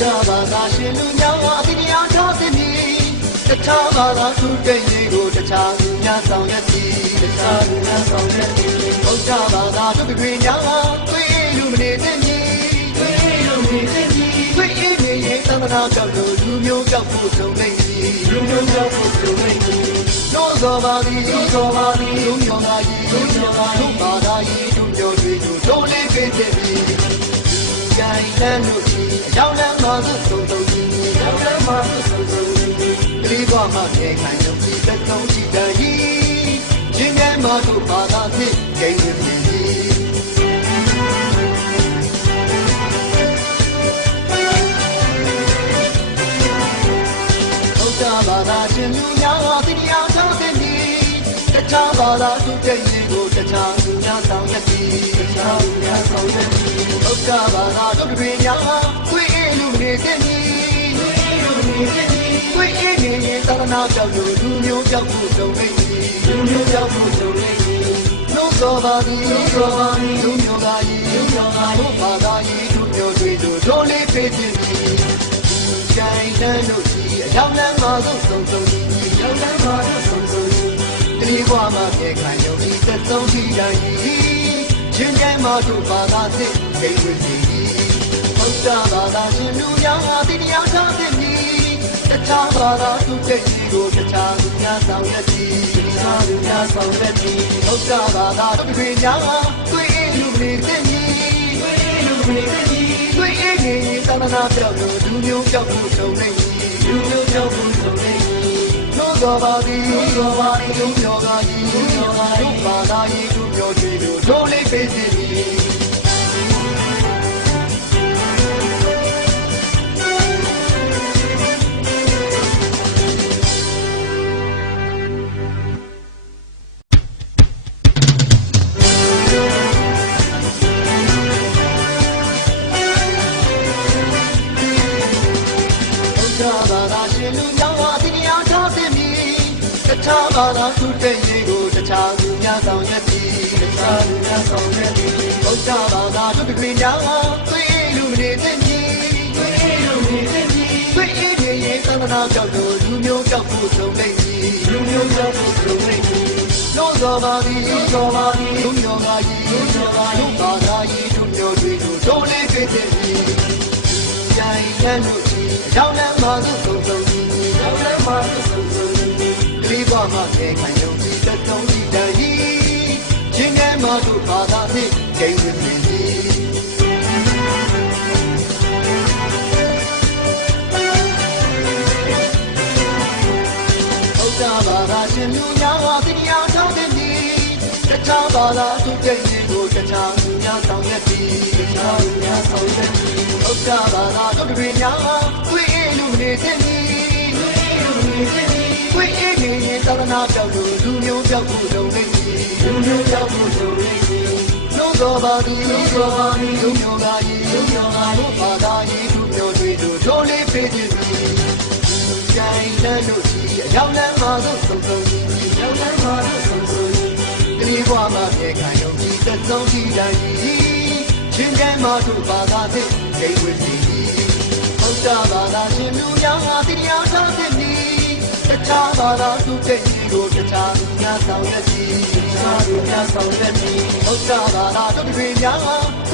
တာဘာသာရှင်လူညောင်းအတိတရားထားသည်နီတထာဘာသာသူတိတ်လေးကိုတခြားသူများဆောင်ရသည်တခြားသူများဆောင်ရသည်ဘုရားဘာသာသူတွေညောင်းသွေးလူမနေတဲ့မြည်သွေးလူမနေတဲ့မြည်သွေးအေးမြည်ရဲ့သမနာကြောင့်လူမျိုးကြောက်ဖို့ဆုံးနေသည်လူမျိုးကြောက်ဖို့ဆုံးနေသည်တို့သောပါသည်တို့သောပါသည်တို့ညောင်းသာကြီးတို့ညောင်းသာတို့ဘာသာကြီးတို့ညောင်းတွေတို့လုံးလေးဖြစ်သည်ကြိုင်တန်းတို့ ကြီးအကြောင်းလမ်းမှာသုံးသုံးကြီးအကြောင်းလမ်းမှာသုံးသုံးကြီးဒီဘဝမှာပြေခိုင်လို့ဒီသက်ဆုံးရှိတဲ့ကြီးခြင်းငယ်မှာတို့ဘာသာဖြစ်ဂိမ်းရင်းပြီဘုရားဘာသာရှင်လူများသတိအားထားတဲ့ဒီတခြားဘာသာသူတဲ့ရင်ကိုတခြားလူများဆောင်ရသည်တခြားလူများဆောင်ရသည်ဘုရားဘာသာတို့တွေများ တွေ့အေးလူနေတဲ့ဒီတွေ့အေးလူနေတဲ့ဒီတွေ့အေးနေရင်သာသနာကြောင့်လူမျိုးကြောင့်ကိုတုံနေသည်လူမျိုးကြောင့်ကိုတုံနေသည်လို့သောပါသည်လို့သောပါသည်လူမျိုးသားကြီးလူမျိုးသားတို့ဘာသာကြီးလူမျိုးတွေတို့တို့လေးပေးခြင်းသည်ကြိုင်တန်းတို့ကြီးအကြောင်းလမ်းမှာသုံးသုံးသုံးကြီးအကြောင်းလမ်းမှာသုံးသုံးကြီးတတိဘွားမှာပြေခံယုံဒီသက်ဆုံးရှိတိုင်းချင်းကျဲမှာတို့ဘာသာသစ်ဂိတ်ဝင်စီ ဘုရားဘာသာရှင်လူများတိတရားထားတဲ့ဤတခြားဘာသာသူတဲ့ကြီးကိုတခြားသူများဆောင်ရသည်တခြားသူများဆောင်ရသည်ဘုရားဘာသာတို့တွေများတွေ့လူနေတဲ့ဤတွေ့လူနေတဲ့ဤတွေ့အေးနေသာသနာပြောက်လို့လူမျိုးပြောက်ဖို့ထုံနေလူမျိုးပြောက်ဖို့ထုံနေလို့တော်ပါသည်လို့တော်ပါသည်လူမျိုးကကြီးလူမျိုးကတို့ဘာသာရေးလူမျိုးတွေတို့တို့လေးပေးစီသည် ရှင်လူများဟာတိတရားထားတဲ့မြည်တခြားဘာသာသူတဲ့ရေးကိုတခြားသူများဆောင်ရွက်သည်တခြားသူများဆောင်ရွက်သည်ဘုရားဘာသာတို့တွေများဟာတွေ့လူနေတဲ့မြည်တွေ့လူနေတဲ့မြည်တွေ့အေးရဲ့ရဲ့သာသနာကြောင့်တို့လူမျိုးကြောက်ဖို့ဆုံးနေသည်လူမျိုးကြောက်ဖို့ဆုံးနေသည်လို့သောပါသည်လို့သောပါသည်လူမျိုးကကြီးလူမျိုးကလူဘာသာကြီးလူမျိုးတွေကိုတို့လေးပေးတဲ့မြည်ကြိုင်တန်းတို့ကြီးအကြောင်းလမ်း မှာပြေခံယုံကြည်သက်ဆုံးရှိတဲ့ကြီးချင်းငယ်မှာတို့ဘာသာဖြင့်ဂိမ်းဝင်ပြီဘုရားဘာသာရှင်လူများဟာတရားထောက်တဲ့ဒီတခြားဘာသာသူတဲ့ရင်ကိုတခြားလူများဆောင်ရွက်သည်တခြားလူများဆောင်ရွက်သည်ဘုရားဘာသာတို့တွေများတွေ့အေးလူနေတဲ့ဒီတွေ့အေးလူနေတဲ့ဒီတွေ့ အေးနေရင်သာသနာပြောက်လို့လူမျိုးပြောက်ဖို့လုံနေသည်လူမျိုးပြောက်ဖို့လုံနေသည်လို့တော်ပါသည်လို့တော်ပါသည်လူမျိုးကကြီးလူမျိုးကတို့ဘာသာကြီးလူမျိုးတွေတို့တို့လေးပေးခြင်းသည်ကြိုင်တန်းတို့ကြီးအကြောင်းလမ်းမှာသုံးသုံးသုံးကြီးအကြောင်းလမ်းမှာသုံးသုံးကြီးဒီဘဝမှာပြေခံယုံကြည်သက်ဆုံးရှိတိုင်းချင်းကဲမှာတို့ဘာသာသစ်ဂိတ်ဝင်စီဘုရားဘာသာရှင်လူများဟာတရားထားတဲ့ဤတ ခြားဘာသာသူတဲ့ဤကိုတခြားသူများဆောင်ရသည်တခြားသူများဆောင်ရသည်ဘုရားဘာသာတို့တွေများတွေ့အေးလူနေတဲ့ဤ